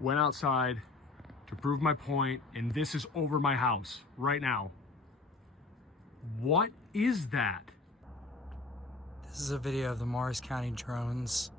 went outside to prove my point, and this is over my house right now. What is that? This is a video of the Morris County drones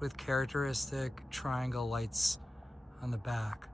with characteristic triangle lights on the back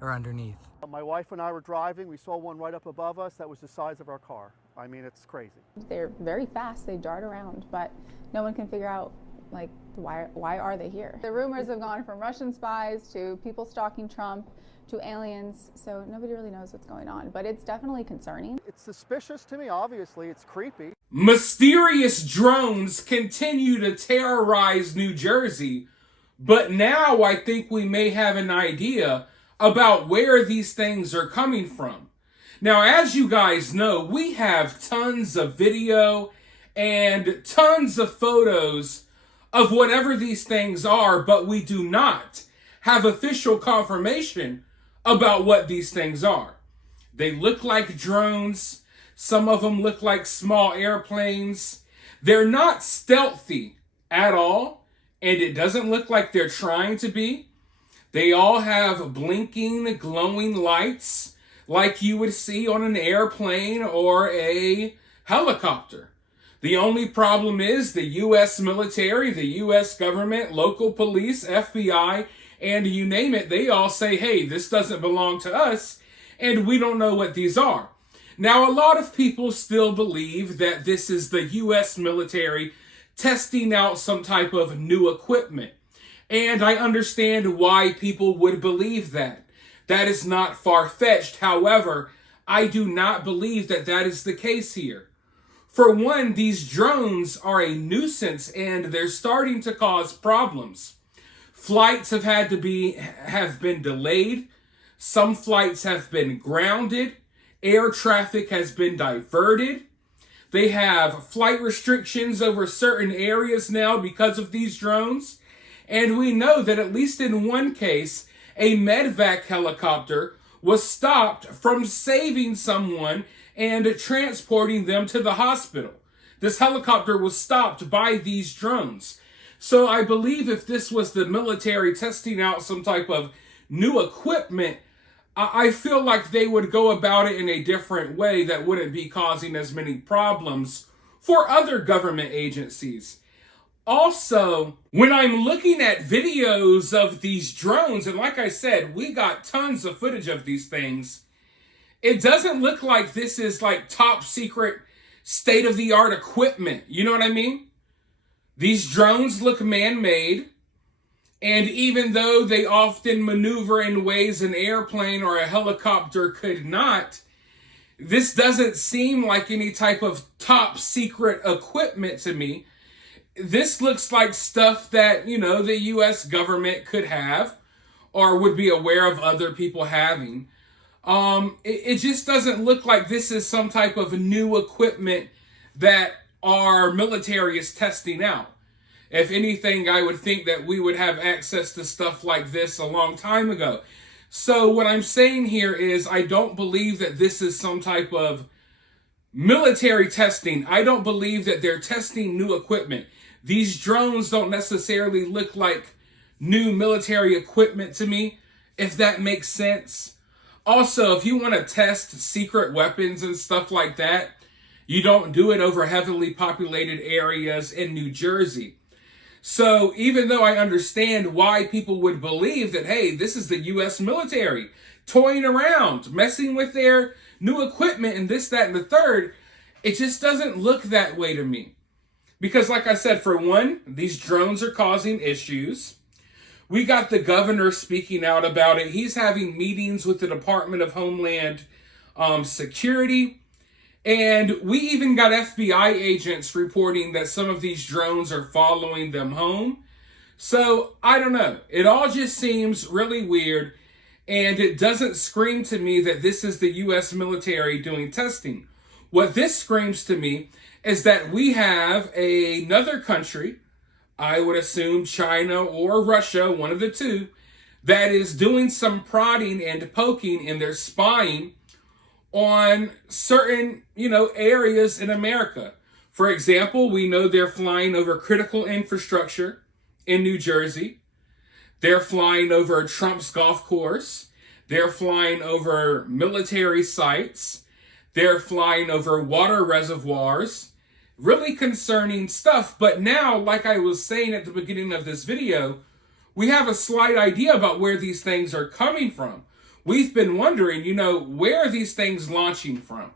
or underneath. My wife and I were driving. We saw one right up above us that was the size of our car. I mean, it's crazy. They're very fast. They dart around, but no one can figure out, like, why are they here? The rumors have gone from Russian spies to people stalking Trump to aliens, so nobody really knows what's going on, but it's definitely concerning. It's suspicious to me, obviously. It's creepy. Mysterious drones continue to terrorize New Jersey, but now I think we may have an idea about where these things are coming from. Now, as you guys know, we have tons of video and tons of photos of whatever these things are, but we do not have official confirmation about what these things are. They look like drones. Some of them look like small airplanes. They're not stealthy at all, and it doesn't look like they're trying to be. They all have blinking, glowing lights like you would see on an airplane or a helicopter. The only problem is the U.S. military, the U.S. government, local police, FBI, and you name it, they all say, hey, this doesn't belong to us, and we don't know what these are. Now, a lot of people still believe that this is the U.S. military testing out some type of new equipment. And I understand why people would believe that. That is not far-fetched. However, I do not believe that that is the case here. For one, these drones are a nuisance and they're starting to cause problems. Flights have been delayed. Some flights have been grounded. Air traffic has been diverted. They have flight restrictions over certain areas now because of these drones. And we know that at least in one case, a medvac helicopter was stopped from saving someone and transporting them to the hospital. This helicopter was stopped by these drones. So I believe if this was the military testing out some type of new equipment, I feel like they would go about it in a different way that wouldn't be causing as many problems for other government agencies. Also, when I'm looking at videos of these drones, and like I said, we got tons of footage of these things, it doesn't look like this is like top secret, state-of-the-art equipment. You know what I mean? These drones look man-made, and even though they often maneuver in ways an airplane or a helicopter could not, this doesn't seem like any type of top secret equipment to me. This looks like stuff that, you know, the U.S. government could have or would be aware of other people having. It just doesn't look like this is some type of new equipment that our military is testing out. If anything, I would think that we would have access to stuff like this a long time ago. So what I'm saying here is I don't believe that this is some type of military testing. I don't believe that they're testing new equipment. These drones don't necessarily look like new military equipment to me, if that makes sense. Also, if you want to test secret weapons and stuff like that, you don't do it over heavily populated areas in New Jersey. So even though I understand why people would believe that, hey, this is the U.S. military toying around, messing with their new equipment and this, that, and the third, it just doesn't look that way to me. Because like I said, for one, these drones are causing issues. We got the governor speaking out about it. He's having meetings with the Department of Homeland Security. And we even got FBI agents reporting that some of these drones are following them home. So, I don't know. It all just seems really weird. And it doesn't scream to me that this is the U.S. military doing testing. What this screams to me is that we have another country, I would assume China or Russia, one of the two, that is doing some prodding and poking and they're spying on certain, areas in America. For example, we know they're flying over critical infrastructure in New Jersey. They're flying over Trump's golf course. They're flying over military sites. They're flying over water reservoirs. Really concerning stuff. But now, like I was saying at the beginning of this video, we have a slight idea about where these things are coming from. We've been wondering, where are these things launching from?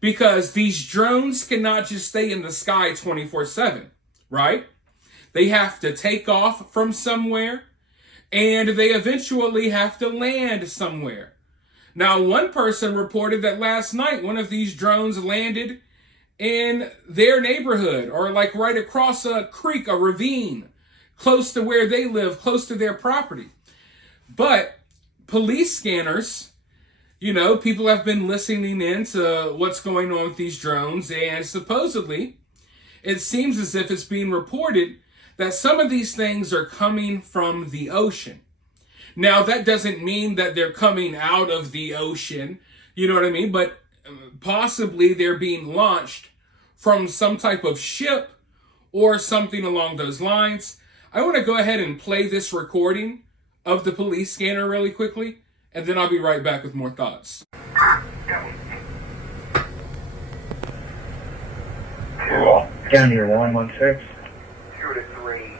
Because these drones cannot just stay in the sky 24/7, right? They have to take off from somewhere, and they eventually have to land somewhere. Now, one person reported that last night one of these drones landed in their neighborhood, or like right across a creek, a ravine, close to where they live, close to their property. But police scanners, people have been listening in to what's going on with these drones, and supposedly it seems as if it's being reported that some of these things are coming from the ocean. Now, that doesn't mean that they're coming out of the ocean, you know what I mean? But possibly they're being launched from some type of ship or something along those lines. I want to go ahead and play this recording of the police scanner really quickly, and then I'll be right back with more thoughts. Down here, 116. 2 to 3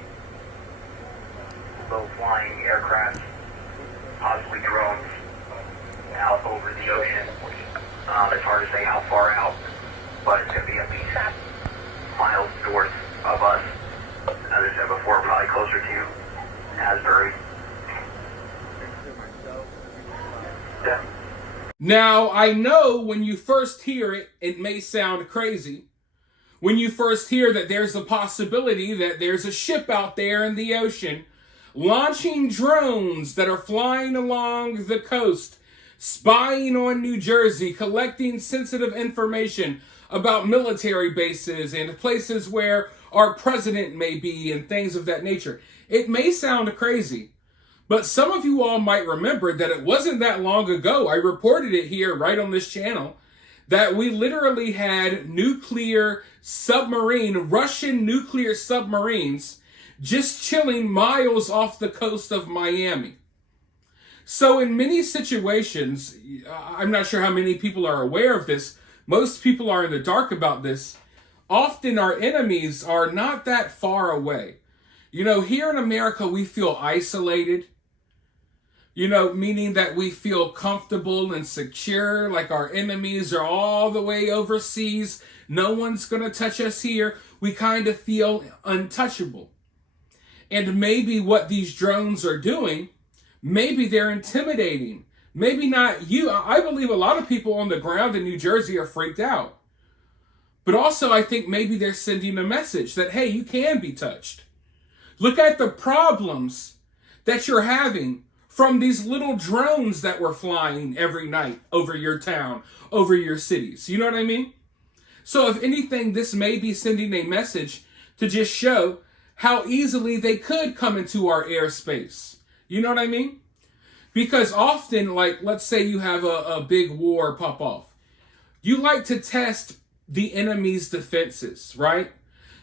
low flying aircraft, possibly drones, out over the ocean. It's hard to say how far out, but it's going to be at least miles north of us. As I said before, probably closer to Asbury. Yeah. Now, I know when you first hear it, it may sound crazy. When you first hear that there's a possibility that there's a ship out there in the ocean launching drones that are flying along the coast, spying on New Jersey, collecting sensitive information about military bases and places where our president may be and things of that nature. It may sound crazy, but some of you all might remember that it wasn't that long ago, I reported it here right on this channel, that we literally had Russian nuclear submarines just chilling miles off the coast of Miami. So in many situations, I'm not sure how many people are aware of this, most people are in the dark about this, often our enemies are not that far away. Here in America, we feel isolated, meaning that we feel comfortable and secure, like our enemies are all the way overseas. No one's going to touch us here. We kind of feel untouchable. And maybe what these drones are doing, maybe they're intimidating. Maybe not you. I believe a lot of people on the ground in New Jersey are freaked out. But also, I think maybe they're sending a message that, hey, you can be touched. Look at the problems that you're having from these little drones that were flying every night over your town, over your cities. You know what I mean? So if anything, this may be sending a message to just show how easily they could come into our airspace. You know what I mean? Because often, like, let's say you have a big war pop off. You like to test the enemy's defenses, right?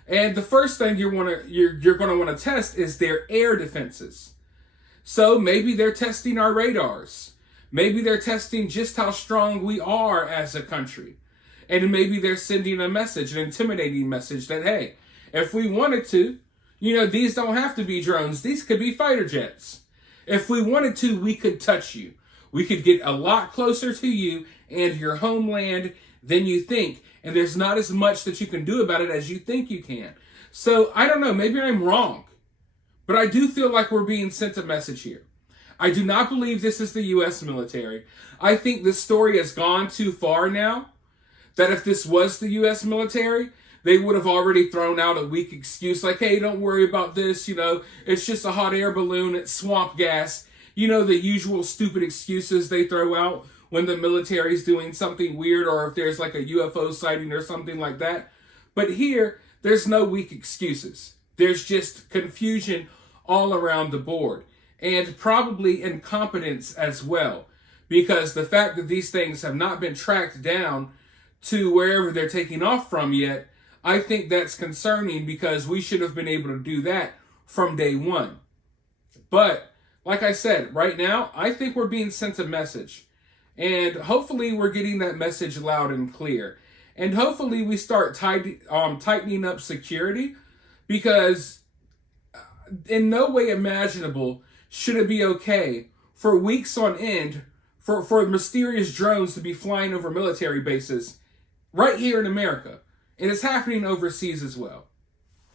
And the first thing you're going to want to test is their air defenses. So maybe they're testing our radars. Maybe they're testing just how strong we are as a country. And maybe they're sending a message, an intimidating message that, hey, if we wanted to, these don't have to be drones. These could be fighter jets. If we wanted to, we could touch you. We could get a lot closer to you and your homeland than you think. And there's not as much that you can do about it as you think you can. So I don't know, maybe I'm wrong. But I do feel like we're being sent a message here. I do not believe this is the U.S. military. I think this story has gone too far now, that if this was the U.S. military, they would have already thrown out a weak excuse like, hey, don't worry about this, it's just a hot air balloon, it's swamp gas. The usual stupid excuses they throw out when the military's doing something weird or if there's like a UFO sighting or something like that. But here, there's no weak excuses. There's just confusion all around the board, and probably incompetence as well, because the fact that these things have not been tracked down to wherever they're taking off from yet, I think that's concerning, because we should have been able to do that from day one. But like I said, right now, I think we're being sent a message. And hopefully we're getting that message loud and clear. And hopefully we start tightening up security, because in no way imaginable should it be okay for weeks on end for mysterious drones to be flying over military bases right here in America. And it's happening overseas as well.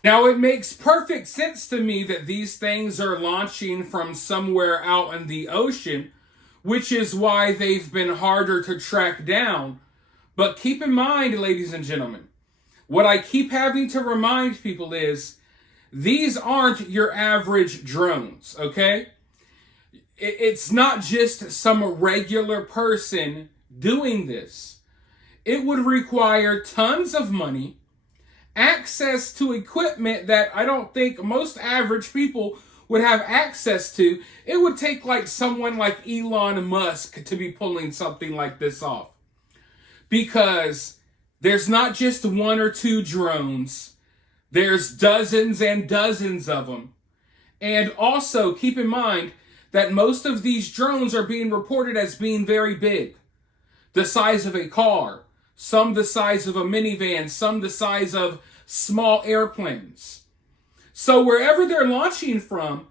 Now, it makes perfect sense to me that these things are launching from somewhere out in the ocean, which is why they've been harder to track down. But keep in mind, ladies and gentlemen, what I keep having to remind people is these aren't your average drones, okay? It's not just some regular person doing this. It would require tons of money, access to equipment that I don't think most average people would have access to. It would take like someone like Elon Musk to be pulling something like this off. Because there's not just one or two drones. There's dozens and dozens of them. And also keep in mind that most of these drones are being reported as being very big. The size of a car, some the size of a minivan, some the size of small airplanes. So wherever they're launching from,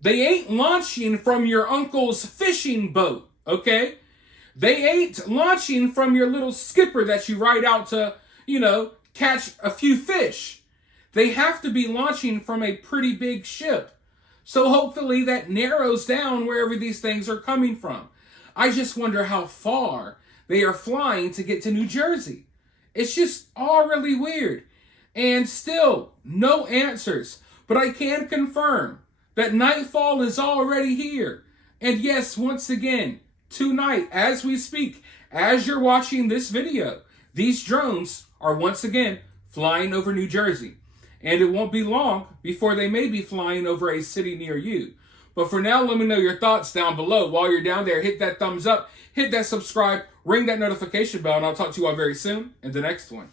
they ain't launching from your uncle's fishing boat, okay? They ain't launching from your little skipper that you ride out to, catch a few fish. They have to be launching from a pretty big ship. So hopefully that narrows down wherever these things are coming from. I just wonder how far they are flying to get to New Jersey. It's just all really weird. And still, no answers. But I can confirm that nightfall is already here. And yes, once again, tonight, as we speak, as you're watching this video, these drones are once again flying over New Jersey. And it won't be long before they may be flying over a city near you. But for now, let me know your thoughts down below. While you're down there, hit that thumbs up, hit that subscribe, ring that notification bell, and I'll talk to you all very soon in the next one.